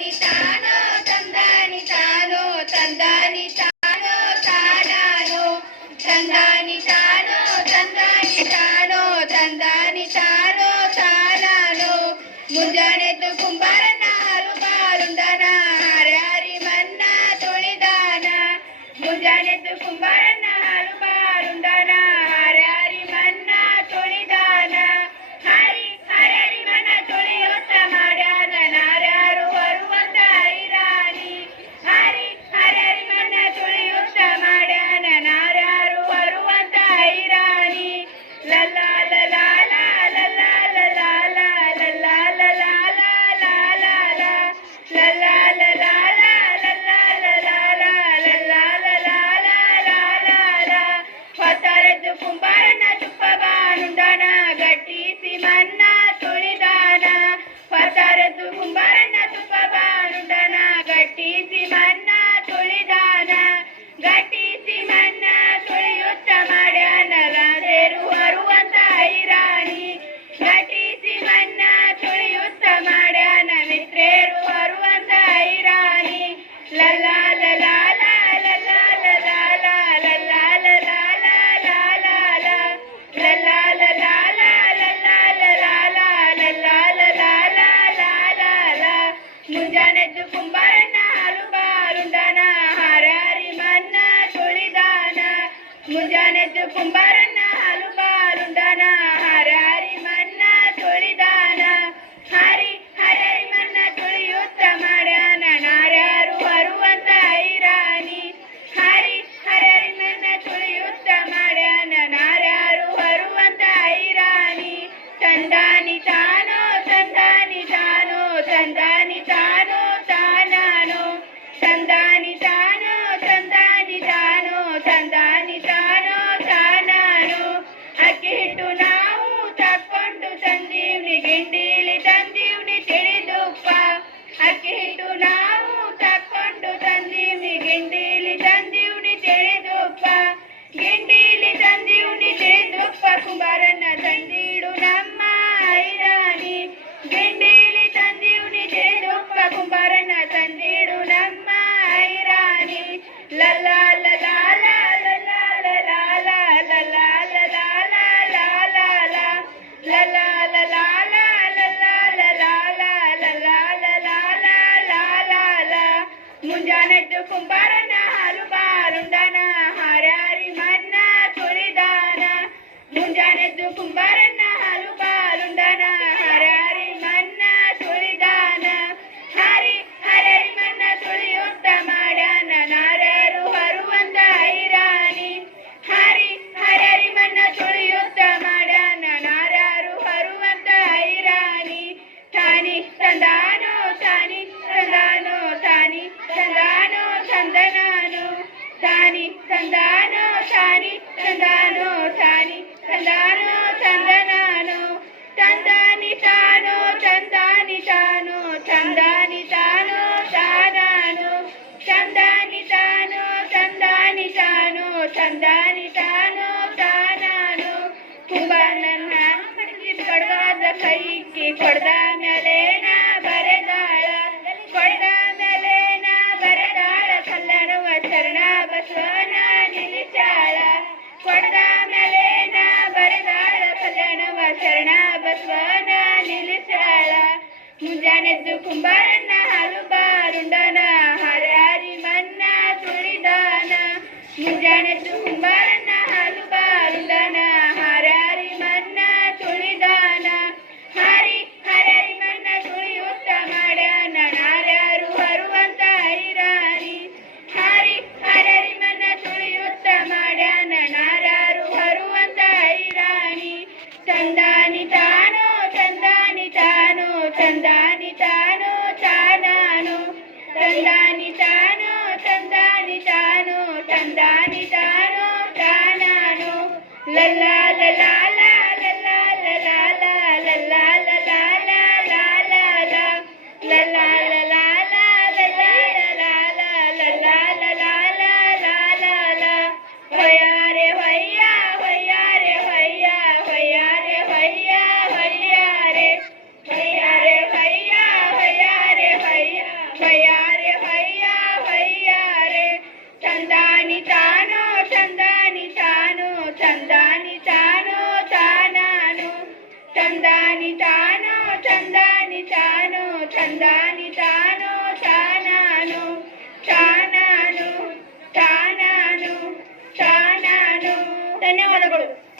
ತಂದಾನಿ ತಾನೋ ತಂದಾನಿ ತಾನೋ ತಂದಾನಿ ತಾನೋ ತಾನಾನೋ ತಂದಾನಿ ತಾನೋ ತಂದಾನಿ ತಾನೋ ತಂದಾನಿ ತಾನೋ ತಾನಾನೋ ಮುಂಜಾನೆದ್ದು ಕುಂಬಾರನ ಹಾಲು ಬಾರುಂಡನ ಹರ್ಯಾರಿ ಮನ್ನ ತೊಳಿದಾನ ಮುಂಜಾನೆದ್ದು ಕುಂಬಾರನ ಹಾಲು ಬಾರುಂಡನ ಹರ್ಯಾರಿ ಮನ್ನ ತೊಳಿದಾನ ಹರ್ಯಾರಿ ಮನ್ನ ತೊಳಿಯೋತ್ತ ಮಾಡ್ಯಾನ ನಾರ್ಯಾರು ಬರುವಂತ ಹೈರಾಣಿ ಹರ್ಯಾರಿ ಮನ್ನ ತೊಳಿಯೋತ್ತ ಮಾಡ್ಯಾನ ನಾರ್ಯಾರು ಬರುವಂತ ಹೈರಾಣಿ ಲಲ್ಲಾ ಲಲಾ ಲಲ್ಲಾ ಲಲಾ ಲಲ್ಲಾ ಲಲಾ ಹೊತ್ತರೆದ್ದು ಕುಂಬಾರನ ತುಪ್ಪ ಬಾನುಂಡನ ಗಟ್ಟಿಸಿ ಮನ್ನ ತುಳಿದಾನ ಹೊತ್ತರೆದ್ದು ಕುಂಬಾರನ ತುಪ್ಪ ಬಾನುಂಡನ ಗಟ್ಟಿಸಿ ಮನ್ನ ತುಳಿದಾನ ಗಟ್ಟಿಸಿ ಮನ್ನ ತುಳಿಯುತ್ತ ಮಾಡ್ಯಾನ ರಾಜರು ಬರುವಂತ ಹೈರಾಣಿ ಗಟ್ಟಿಸಿ ಮನ್ನ ತುಳಿಯುತ್ತ ಮಾಡ್ಯಾನ ಮಿತ್ರೇರು ಬರುವಂತ ಹೈರಾಣಿ ಲಲ್ಲಾ ಲಲಾ ಲಲ್ಲಾ ಲಲಾ ಲಲ್ಲಾ ಲಲಾ ಮುಂಜಾನೆದ್ದು ಕುಂಬಾರನ ಹಾಲು ಬಾರುಂಡನ ಹರ್ಯಾರಿ ಮನ್ನ ತುಳಿದಾನ ಮುಂಜಾನೆದ್ದು ಕುಂಬಾರನ ಹಾಲು ಬಾರುಂಡನ ಹರ್ಯಾರಿ ಮನ್ನ ತುಳಿದಾನ ಹರ್ಯಾರಿ ಮನ್ನ ತುಳಿಯುತ್ತ ಮಾಡ್ಯಾನ ನಾರ್ಯಾರು ಬರುವಂತ ಹೈರಾಣಿ ಹರ್ಯಾರಿ ಮನ್ನ ತುಳಿಯುತ್ತ ಮಾಡ್ಯಾನ ನಾರ್ಯಾರು ಬರುವಂತ ಹೈರಾಣಿ ತಂದಾನಿ ತಾನೋ ತಂದಾನಿ ತಾನೋ ತಂದಾನಿ ತಾನೋ ತಾನಾನೋ ತಂದಾನಿ ತಾನೋ ತಂದಾನಿ ತಾನೋ ತಂದಾನಿ ತಾನೋ ತಾನಾನೋ ಅಕ್ಕಿ ಹಿಟ್ಟು ನಾವು ತಕ್ಕೊಂಡು ತಂದೀವ್ನಿ ಗಿಂಡೀಲಿ ತಂದೀವ್ನಿ ತಿಳಿದುಪ್ಪ ಅಕ್ಕಿ ಹಿಟ್ಟು ನಾವು ತಕ್ಕೊಂಡು ತಂದೀವ್ನಿ ಗಿಂಡೀಲಿ ತಂದೀವ್ನಿ ತಿಳಿದುಪ್ಪ ಗಿಂಡೀಲಿ ತಂದೀವ್ನಿ ತಿಳಿದುಪ್ಪ ಕುಂಬಾರನ್ನ ತಂದಿಡು ನಮ್ಮ ಹೈರಾಣಿ ಗಿಂಡೀಲಿ ತಂದೀವ್ನಿ ತಿಳಿದುಪ್ಪ ಕುಂಬಾರನ್ನ ತಂದಿಡು ನಮ್ಮ ಹೈರಾಣಿ ಲಲ್ಲಾ ಲಲಾ ಲಲ್ಲಾ ಲಲಾ ಲಲ್ಲಾ ಲಲಾ ಲಲ್ಲಾ ಲಲ್ಲಾ ಮುಂಜಾನೆದ್ದು ಕುಂಬಾರನ ಹಾಲು ಬಾರುಂಡನ ಹರ್ಯಾರಿ ಮನ್ನ ತುಳಿದಾನ ಮುಂಜಾನೆದ್ದು ಕುಂಬಾರನ ಹಾಲು ಬಾರುಂಡನ ಹರ್ಯಾರಿ ಮನ್ನ ತುಳಿದಾನ ಹರ್ಯಾರಿ ಮನ್ನ ತುಳಿಯುತ್ತ ಮಾಡ್ಯಾನ ನಾರ್ಯಾರು ಬರುವಂತ ಹೈರಾಣಿ ಹರ್ಯಾರಿ ಮನ್ನ ತುಳಿಯುತ್ತ ಮಾಡ್ಯಾನ ನಾರ್ಯಾರು ಬರುವಂತ ಹೈರಾಣಿ ತಾನಿ ತಂದಾನೋ ತಾನಿ ತಂದಾನೋ ತಾನಿ ತಂದಾನೋ ತಂದನಾನೋ ತಾನಿ ತಂದಾನೋ ತಾನಿ ತಂದಾನೋ ತಾನಿ ತಂದಾನೋ ತಂದನಾನೋ ತಂದಾನಿ ತಾನೋ ತಂದಾನಿ ತಾನೋ ತಂದಾನಿ ತಾನೋ ತಾನಾನೋ ತಂದಾನಿ ತಾನೋ ತಂದಾನಿ ತಾನೋ ತಂದಾನಿ ತಾನೋ ತಾನಾನೋ ಕುಂಬಾರನ ಕೊಡಗಾದ ಕೈಗೆ ಕೊಡ್ದ ಮೇಲೇನ ಬರೆದಾಳ ಕೊಡ್ದ ಮೇಲೇನ ಬರೆದಾಳ ಕಲ್ಯಾಣವ ಚರಣ ಬಸವನ ನಿಲ್ಲಿಸಾಳ ಕೊಡ್ದ ಮೇಲೇನ ಬರೆದಾಳ ಕಲ್ಯಾಣವ ಚರಣ ಬಸವನ ನಿಲ್ಲಿಸಾಳ ಮುಂಜಾನೆದ್ದು ಕುಂಬಾರನ ಹಾಲು ಬಾರುಂಡನ ಹರ್ಯಾರಿ ಮನ್ನ ತುಳಿದಾನ ಮುಂಜಾನೆದ್ದು ಕುಂಬಾರನ ಹಾಲು ಬಾರುಂಡನ ಹರ್ಯಾರಿ ಮನ್ನ ತುಳಿದಾನ ಹರ್ಯಾರಿ ಮನ್ನ ತುಳಿಯುತ್ತ ಮಾಡ್ಯಾನ ನಾರ್ಯಾರು ಬರುವಂತ ಹೈರಾಣಿ ಹರ್ಯಾರಿ ಮನ್ನ ತುಳಿಯುತ್ತ ಮಾಡ್ಯಾನ ನಾರ್ಯಾರು ಬರುವಂತ ಹೈರಾಣಿ ತಂದಾನಿ ತಾನೋ ತಂದಾನಿ ತಾನೋ ತಂದಾನಿ ತಾನೋ ತಾನ नीता